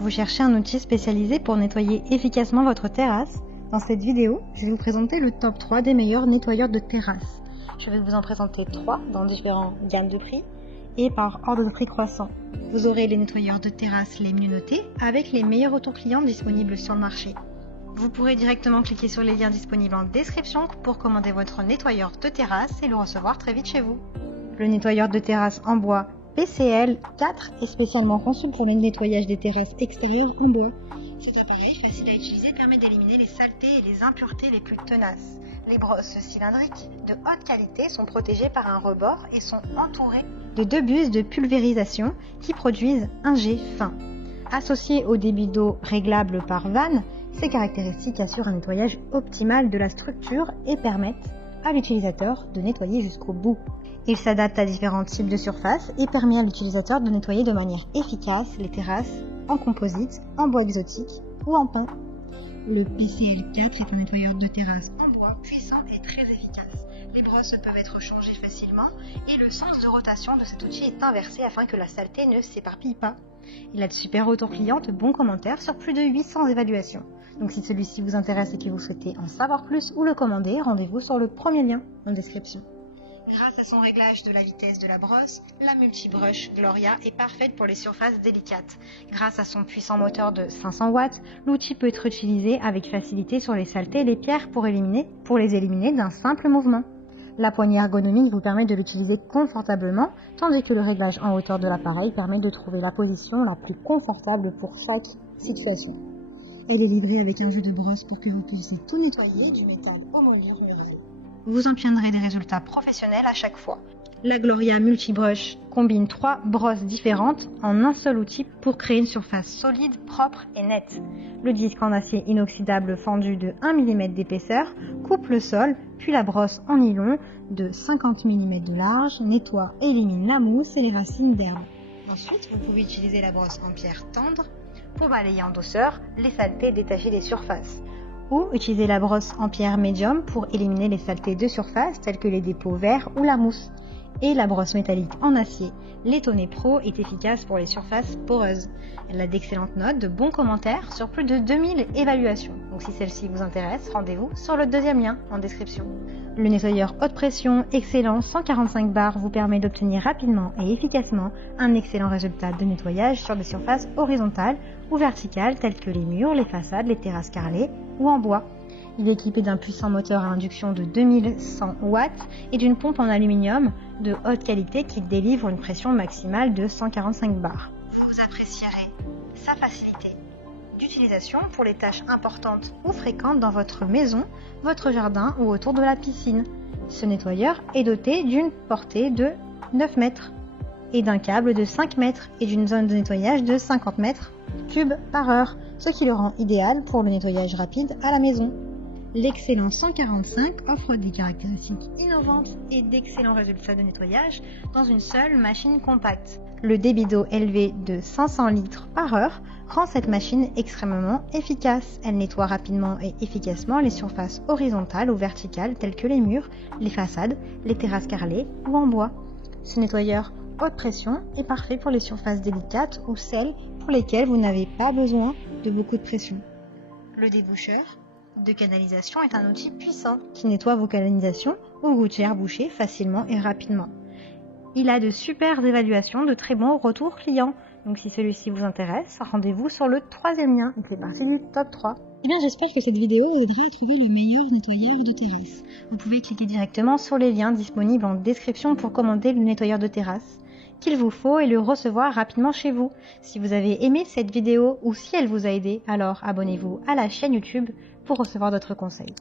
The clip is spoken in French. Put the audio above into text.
Vous cherchez un outil spécialisé pour nettoyer efficacement votre terrasse? Dans cette vidéo, je vais vous présenter le top 3 des meilleurs nettoyeurs de terrasse. Je vais vous en présenter 3 dans différentes gammes de prix et par ordre de prix croissant. Vous aurez les nettoyeurs de terrasse les mieux notés avec les meilleurs retours clients disponibles sur le marché. Vous pourrez directement cliquer sur les liens disponibles en description pour commander votre nettoyeur de terrasse et le recevoir très vite chez vous. Le nettoyeur de terrasse en bois PCL 4 est spécialement conçu pour le nettoyage des terrasses extérieures en bois. Cet appareil, facile à utiliser, permet d'éliminer les saletés et les impuretés les plus tenaces. Les brosses cylindriques de haute qualité sont protégées par un rebord et sont entourées de 2 buses de pulvérisation qui produisent un jet fin. Associé au débit d'eau réglable par vanne, ces caractéristiques assurent un nettoyage optimal de la structure et permettent à l'utilisateur de nettoyer jusqu'au bout. Il s'adapte à différents types de surfaces et permet à l'utilisateur de nettoyer de manière efficace les terrasses en composite, en bois exotique ou en pin. Le PCL4 est un nettoyeur de terrasse en bois puissant et très efficace. Les brosses peuvent être changées facilement et le sens de rotation de cet outil est inversé afin que la saleté ne s'éparpille pas. Il a de super retours clients, de bons commentaires sur plus de 800 évaluations. Donc si celui-ci vous intéresse et que vous souhaitez en savoir plus ou le commander, rendez-vous sur le premier lien en description. Grâce à son réglage de la vitesse de la brosse, la multibrush Gloria est parfaite pour les surfaces délicates. Grâce à son puissant moteur de 500 watts, l'outil peut être utilisé avec facilité sur les saletés et les pierres pour les éliminer d'un simple mouvement. La poignée ergonomique vous permet de l'utiliser confortablement, tandis que le réglage en hauteur de l'appareil permet de trouver la position la plus confortable pour chaque situation. Elle est livrée avec un jeu de brosse pour que vous puissiez tout nettoyer du métal au moulure mural. Vous obtiendrez des résultats professionnels à chaque fois. La Gloria Multibrush combine 3 brosses différentes en un seul outil pour créer une surface solide, propre et nette. Le disque en acier inoxydable fendu de 1 mm d'épaisseur coupe le sol, puis la brosse en nylon de 50 mm de large nettoie et élimine la mousse et les racines d'herbe. Ensuite, vous pouvez utiliser la brosse en pierre tendre pour balayer en douceur les saletés détachées des surfaces. Ou utiliser la brosse en pierre médium pour éliminer les saletés de surface telles que les dépôts verts ou la mousse. Et la brosse métallique en acier Letone Pro est efficace pour les surfaces poreuses. Elle a d'excellentes notes, de bons commentaires sur plus de 2000 évaluations. Donc si celle-ci vous intéresse, rendez-vous sur le deuxième lien en description. Le nettoyeur haute pression excellent 145 bars vous permet d'obtenir rapidement et efficacement un excellent résultat de nettoyage sur des surfaces horizontales ou verticales telles que les murs, les façades, les terrasses carrelées ou en bois. Il est équipé d'un puissant moteur à induction de 2100 watts et d'une pompe en aluminium de haute qualité qui délivre une pression maximale de 145 bars. Vous apprécierez sa facilité d'utilisation pour les tâches importantes ou fréquentes dans votre maison, votre jardin ou autour de la piscine. Ce nettoyeur est doté d'une portée de 9 mètres et d'un câble de 5 mètres et d'une zone de nettoyage de 50 mètres cubes par heure, ce qui le rend idéal pour le nettoyage rapide à la maison. L'excellent 145 offre des caractéristiques innovantes et d'excellents résultats de nettoyage dans une seule machine compacte. Le débit d'eau élevé de 500 litres par heure rend cette machine extrêmement efficace. Elle nettoie rapidement et efficacement les surfaces horizontales ou verticales telles que les murs, les façades, les terrasses carrelées ou en bois. Ce nettoyeur haute pression est parfait pour les surfaces délicates ou celles pour lesquelles vous n'avez pas besoin de beaucoup de pression. Le déboucheur de canalisation est un outil puissant qui nettoie vos canalisations ou gouttières bouchées facilement et rapidement. Il a de super évaluations, de très bons retours clients. Donc si celui-ci vous intéresse, rendez-vous sur le troisième lien. Il fait partie du top 3. Eh bien, j'espère que cette vidéo vous aidera à trouver le meilleur nettoyeur de terrasse. Vous pouvez cliquer directement sur les liens disponibles en description pour commander le nettoyeur de terrasse qu'il vous faut et le recevoir rapidement chez vous. Si vous avez aimé cette vidéo ou si elle vous a aidé, alors abonnez-vous à la chaîne YouTube pour recevoir d'autres conseils.